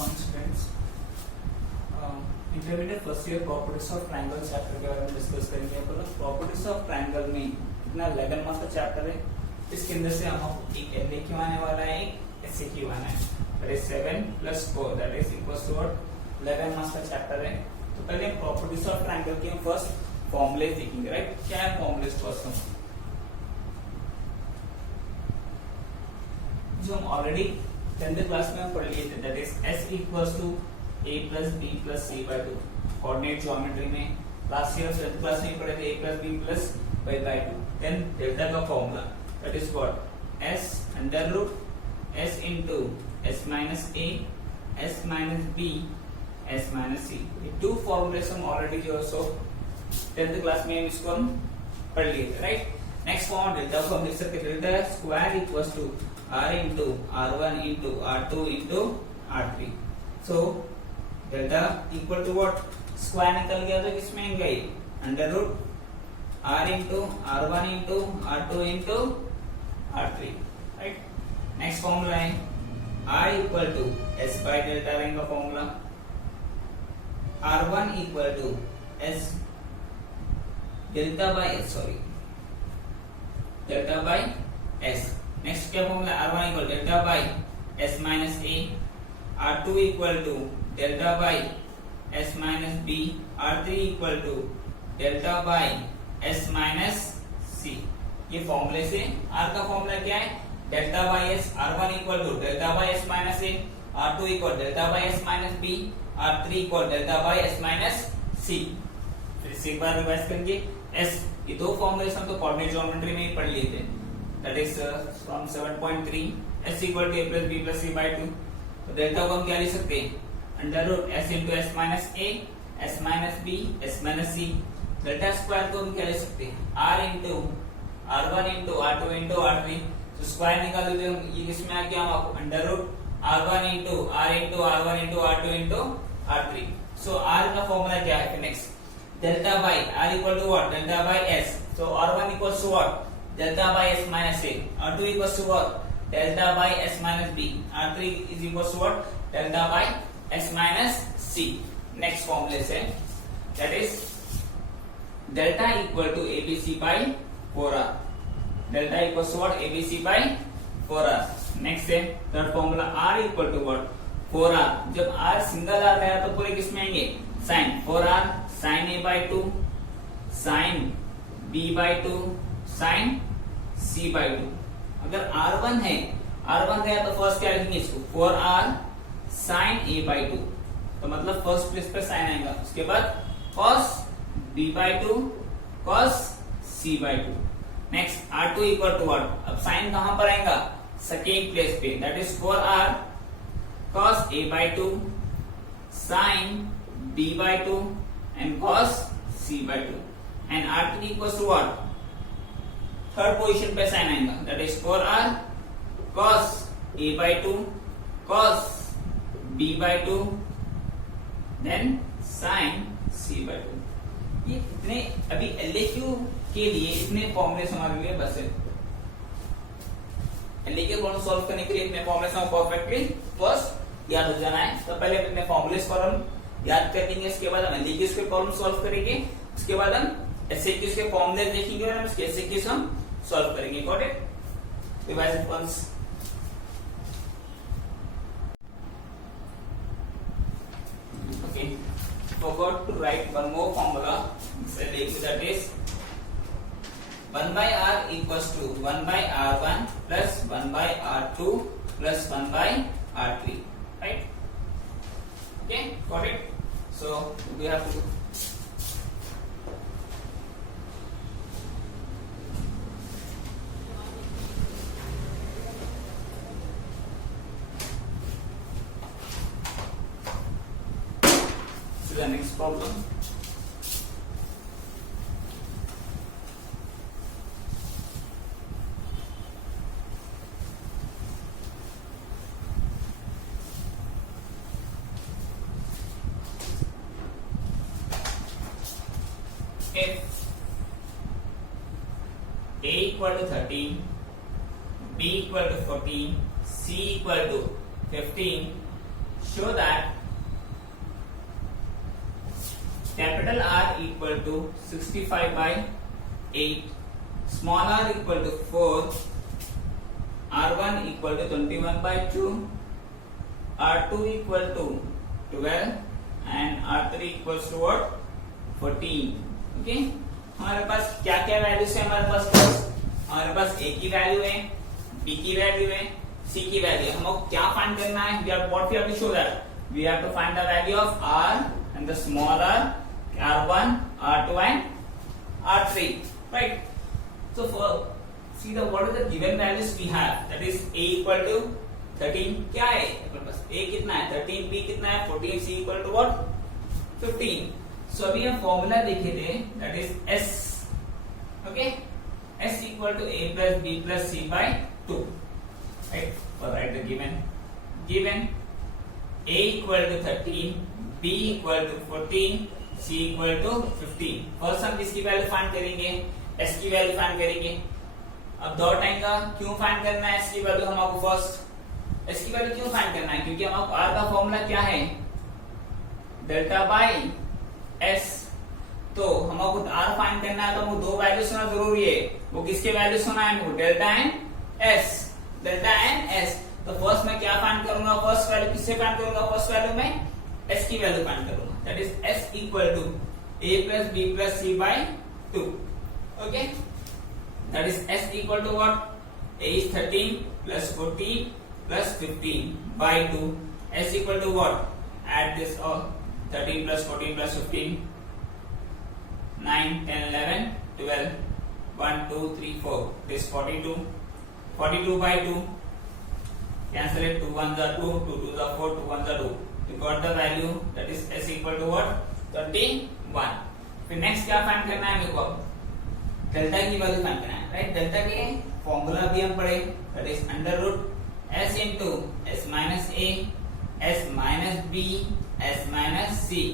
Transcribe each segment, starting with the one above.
Morning students. Intermediate first year properties of triangle chapter के बारे में डिस्कस करेंगे। अपन प्रॉपर्टीज ऑफ ट्रायंगल में कितना 11 मार्क्स का चैप्टर है। इसके अंदर से हम एक LAQ आने वाला है, एक SAQ आना है। That is 7 + 4 that is equals to 11 marks का चैप्टर है। तो पहले प्रॉपर्टीज ऑफ ट्रायंगल के हम फर्स्ट फॉर्मूले देखेंगे, राइट। क्या है फॉर्मूले फर्स्ट हम जो हम ऑलरेडी 10th क्लास में हम पढ़ लिए थे, that is S equals to A + B + C by 2 coordinate geometry में लास्ट ईयर 10th क्लास में पढ़े थे A + B + Y by 2। Then delta का formula that is what S √ S into S minus A S minus B S minus C। ये to formulas हम already जो है सो 10th class में इसको हम पढ़ लिए थे, राइट। नेक्स्ट फॉर्म डेल्टा को हम लिख सकते हैं, delta square equals to R into R1 into R2 into R3। So delta equal to what, square निकल गया तो किसमें आएगा ये √ R into R1 into R2 into R3, right. Next formula है R equal to S by delta रहेगा formula. R1 equal to S delta by S, sorry delta by S। Next क्या formula, R1 equal delta by S minus A, R2 equal to delta by S minus B, R3 equal to delta by S minus C। ये फॉर्मूले से R का formula क्या है, delta by S। R1 equal to delta by S minus A, R2 equal delta by S minus B, R3 equal delta by S minus C। फिर से एक बार revise करेंगे। S ये दो फॉर्मूले हम तो कोऑर्डिनेट ज्योमेट्री में ही पढ़ लिए थे, that is from 7.3 S equal to A + B + C by 2। तो डेल्टा को हम क्या लिख सकते हैं, √ S into S minus A S minus B S minus C। Delta square को हम क्या लिख सकते हैं, R into R1 into R2 into R3। तो स्क्वायर निकाल देते हम, ये किसमें आ गया आपको √ R1 into R into R1 into R2 into R3। So R का फॉर्मूला क्या है, next delta by R equal to what, delta by S। So R1 equals to what, delta by S minus A, R2 equals to what, delta by S minus B, R3 is equals to what, delta by S minus C। Next फॉर्मूले से that is delta equal to ABC by 4R, delta equals to what, ABC by 4R। Next है third formula R equal to what, 4R। जब R single R गया तो पूरे किसमें आएंगे, sin 4R sin A by 2 sin B by 2 sin C by 2। अगर R1 है, R1 गया तो फर्स्ट क्या लिखेंगे इसको, 4R sin A by 2। तो मतलब फर्स्ट प्लेस पे साइन आएगा, उसके बाद cos B by 2 cos C by 2। Next R2 equal to what, अब साइन कहां पर आएगा, सेकेंड प्लेस पे, that is 4R cos A by 2 sin B by 2 and cos C by 2। and R3 equal to what, third position पे sine आएगा, that is 4R cos A by 2 cos B by 2 then sin C by 2। ये इतने अभी LAQ के लिए इतने फॉर्मूले हमारे लिए बस है। LAQ को सॉल्व करने के लिए इतने फॉर्मूले हमें परफेक्टली फर्स्ट याद हो जाना है। तो पहले अपने फॉर्मूले पर हम याद कर लेंगे, उसके बाद हम LAQ के प्रॉब्लम सॉल्व करेंगे, उसके बाद हम SAQ के फॉर्मूले देखेंगे और हम इसके SAQ हम सॉल्व करेंगे। Got it, revise it once. Forgot to write one more formula, that is 1 by R equals to 1 by R1 plus 1 by R2 plus 1 by R3, right? Okay, got it? So we have to the next problem। If A equal to 13, B equal to 14, C equal to 15 show that capital R equal to 65 by 8, small r equal to 4, R1 equal to 21 by 2, R2 equal to 12 and R3 equals to what? 14. Okay, हमारे पास क्या क्या values है? हमारे पास A की value है, B की value है, C की वैल्यू है. हमको क्या फाइंड करना है? What we have to show that we have to find the value of R and the small r, R1, R2 and R3, right? So for see the what are the given values we have, that is A equal to 13. क्या है अपने पास? A कितना है? 13, B कितना है? 14, C equal to what? 15. So अभी हम formula देखे थे, that is S, okay? S equal to A plus B plus C by 2, right? For write the given A equal to 13, B equal to 14, C equal to 15. First हम किसकी value find करेंगे? S की value find करेंगे. अब दो time का क्यों find करना है? S की वैल्यू हमको फर्स्ट S की वैल्यू क्यों फाइंड करना है? क्योंकि हमको R का फॉर्मूला क्या है? Delta by S. तो हमको R फाइंड करना है तो हमको दो वैल्यूज होना जरूरी है. वो किसके वैल्यूज होना है? हमको delta and S. Delta and S. तो फर्स्ट मैं क्या फाइंड करूंगा? फर्स्ट वैल्यू किससे फाइंड करूंगा? फर्स्ट वैल्यू में S की वैल्यू फाइंड करूंगा. That is S equal to A plus B plus C by 2. Okay? That is S equal to what? A is 13 plus 14 plus 15 by 2. S equal to what? Add this all. 13 plus 14 plus 15. 9, 10, 11, 12. 1, 2, 3, 4. This 42. 42 by 2. Cancel it. 2 1s are 2. 2 2s are 4. 2 1s are 2. You got the value. That is S equal to what? 31. फिर next क्या find करना है मेरे को? Delta की value find करना है, right? Delta के फॉर्मूला भी हम पढ़े, that is under root S into S minus A, S minus B, S minus C.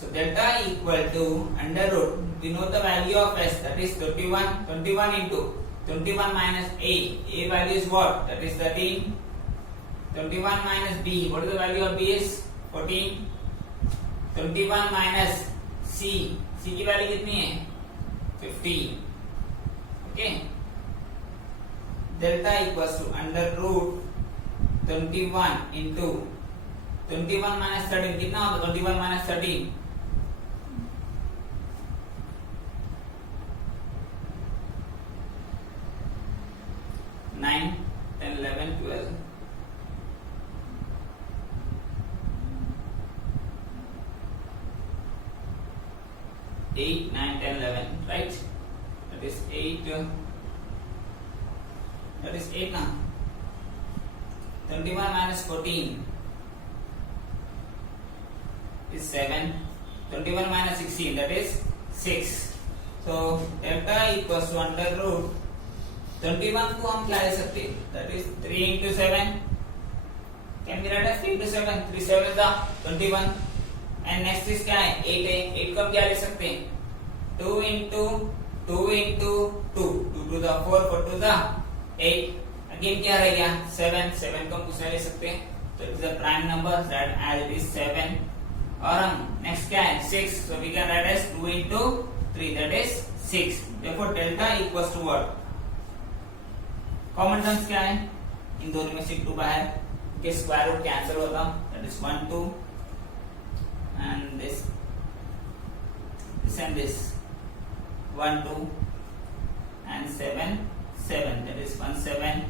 So delta equal to under root, we know the value of S, that is 21. 21 into 21 minus A. A value is what? That is 13. 21 minus B, what is the value of B is 14. 21 minus C, C की वैल्यू कितनी है? 15. Okay, delta equals to under root 21 into 21 minus 13 कितना होगा? 21 minus 13 9, 10, 11, 12. 8, 9, 10, 11, right? That is 8. That is 8 now. 21 minus 14 is 7. 21 minus 16, that is 6. So delta equals to under root 21 को हम क्या ले सकते हैं? That is 3 into 7. Can be written as 3 into 7. 3 7 is the 21. And next is क्या है? 8 है. 8 को हम क्या ले सकते हैं? 2 into 2 into 2. 2 to the 4, 4 to the 8. Again क्या रह गया? 7. 7 को हम कुछ नहीं ले सकते. So it is a prime number that as it is 7. और हम next क्या है? 6. So we can write as 2 into 3, that is 6. Therefore delta equals to what? Common terms क्या है? इन दोनों में से 2 बाहर के स्क्वायर रूट कैंसिल होगा. That is 1 2 and this and this 1 2 and 7 7, that is 1 7.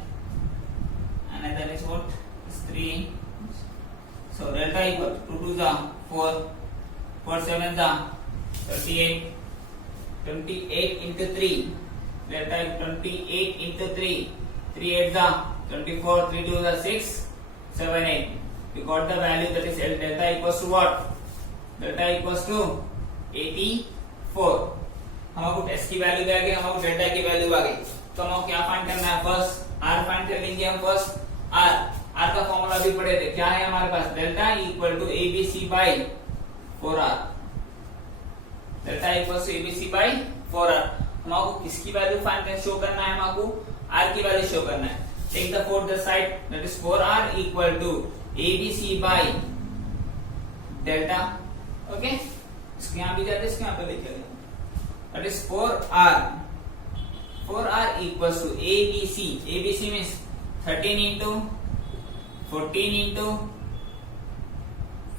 Another is what? Is 3. So delta equal to 2 the 4, 4 7 the 38. 28 into 3. Delta is 28 into 3. 3 8 the 24. 3 2 the 6. 7 8. We got the value, that is delta equals to what? Delta equals to 84. हमको S की value आ गई, हमको delta की value आ गई. तो हमको क्या find करना है? फर्स्ट R फाइंड कर लेंगे हम. फर्स्ट R का फॉर्मूला भी पढ़े थे. क्या है हमारे पास? Delta equal to ABC by 4R. Delta equals to ABC by 4R. हमको किसकी वैल्यू फाइंड शो करना है? हमको R की वैल्यू शो करना है. Take the 4th side, that is 4R equal to ABC by delta. Okay, इसके यहाँ भी जाते इसके यहाँ पे लिख लेते. That is 4R. 4R equals to ABC. ABC means 13 into 14 into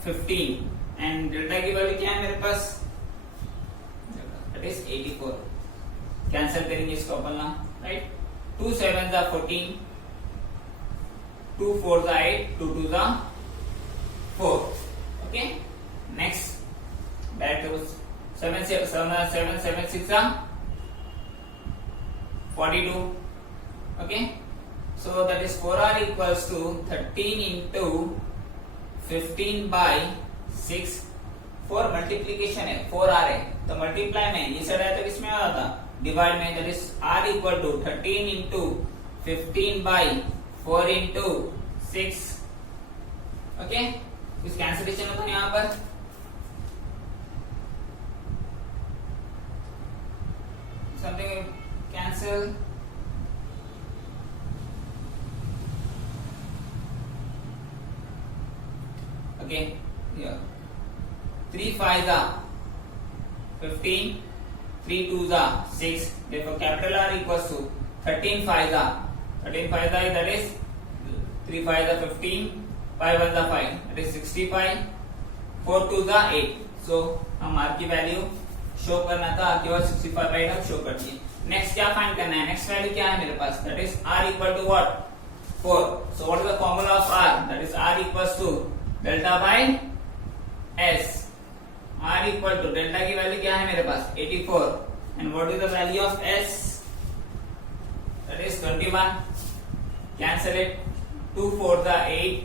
15 and delta की वैल्यू क्या है मेरे पास? That is 84. कैंसिल करेंगे इसको अपन ना, राइट. 2 7 जा 14, 2 4 जा 8, 2 2 जा 4. ओके, नेक्स्ट बैक टू 7 7 6 जा 42. Okay, so that is 4R equals to 13 into 15 by 6. 4 multiplication है, 4R है तो मल्टीप्लाई में ये साइड आया तो किसमें आ रहा था? डिवाइड में. That is R equal to 13 into 15 by 4 into 6. Okay, इस कैंसिलेशन अपन यहाँ पर something cancel. Okay, here 3 5 are 15, 3 2 are 6. Therefore capital R equals to 13 5 are 13 5 are, that is 3 5 are 15, 5 1 are 5, that is 65, 4 2 are 8. So हम R की value show करना था, R की value 65 right हम शो कर दिए. नेक्स्ट क्या फाइंड करना है? नेक्स्ट वैल्यू क्या है मेरे पास? That is R equal to what? 4. So what is the formula of R? That is R equals to delta by S. R equal to delta की वैल्यू क्या है मेरे पास? 84. And what is the value of S? That is 21. Cancel it. 2 4 the 8,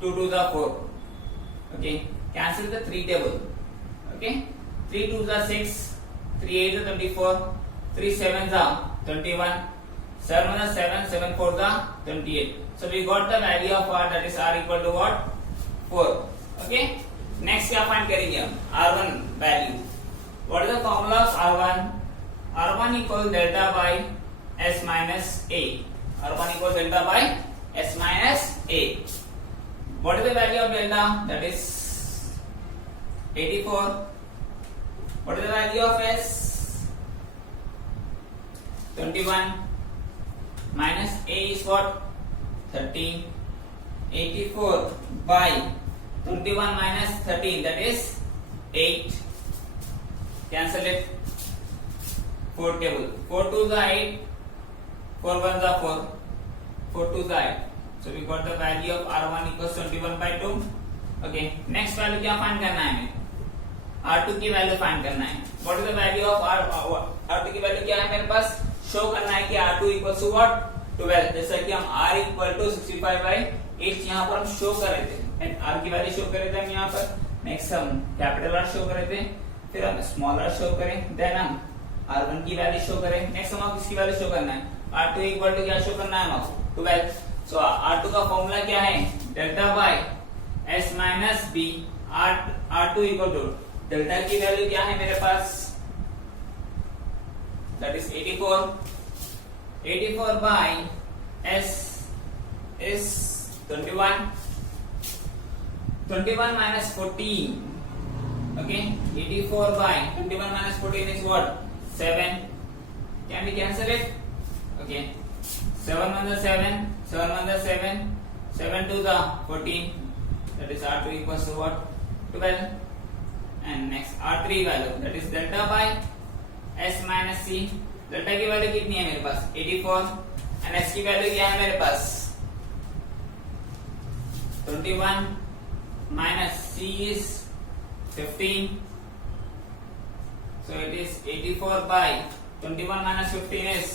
2 2 the 4. Okay, cancel the 3 table. Okay, 3 2 the 6, 3 8 is 24, 3 7 is 21, 7 1 is 7, 7 4 is 28. So we got the value of R, that is R equal to what? 4. Okay. Next क्या find करेंगे हम? R1 value. What is the formula of R1? R1 equals delta by S minus A. R1 equals delta by S minus A. What is the value of delta? That is 84. What is the value of S? 21 minus A is what? 13. 84 by 21 minus 13, that is 8. Cancel it. 4 table. 4 2 is 8. 4 1 is 4. 4 2 is 8. So we got the value of R1 equals 21 by 2. Okay. Next value क्या find करना है हमें? R2 की value find करना है. What is the value of R2 की value क्या है मेरे पास? शो करना है कि R2 इक्वल्स टू व्हाट? 12. जैसा कि हम R इक्वल टू 65 बाई 8 यहाँ पर हम शो कर रहे थे. R की वैल्यू शो कर रहे थे हम यहाँ पर. नेक्स्ट हम कैपिटल R शो कर रहे थे, फिर हम स्मॉल r शो करें, देन हम R1 की वैल्यू शो करें. नेक्स्ट हम किसकी वैल्यू शो करना है? R2 इक्वल टू क्या शो करना है हमको? 12. सो R2 का फॉर्मूला क्या है? Delta by S minus B. R2 equal to delta की वैल्यू क्या है मेरे पास? That is 84. 84 by S is 21. 21 minus 14. Okay, 84 by 21 minus 14 is what? 7. Can we cancel it? Okay, 7 1 is 7, 7 1 is 7, 7 2 is 14. That is R2 equals to what? 12. And next R3 value, that is delta by S minus C. Delta की वैल्यू कितनी है मेरे पास? 84. And S की value क्या है मेरे पास? 21 minus C is 15. So it is 84 by 21 minus 15 is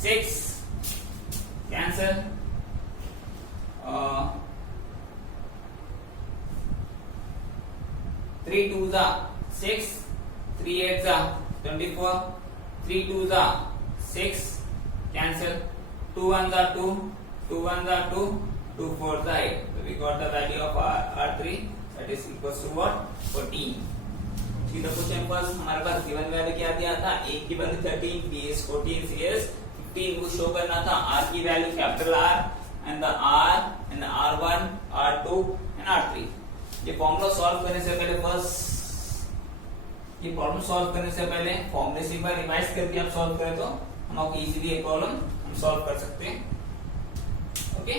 6. Cancel. 3 2s are 6, 3 8s are 24, 3 2s are 6. Cancel. 2 1s are 2, 2 1s are 2, 2 4s are 8. So we got the value of R3, that is equals to what? 14. See the question first, हमारे पास given value क्या दिया था? A की value 13, B is 14, C is 15 को show करना था. R की value capital R and the R and the R1, R2 and R3. ये फॉर्मूला सॉल्व करने से पहले ये प्रॉब्लम सॉल्व करने से पहले फॉर्मूले से एक बार रिवाइज करके आप सॉल्व करें तो हम आपको इजीली ये प्रॉब्लम हम सॉल्व कर सकते हैं. ओके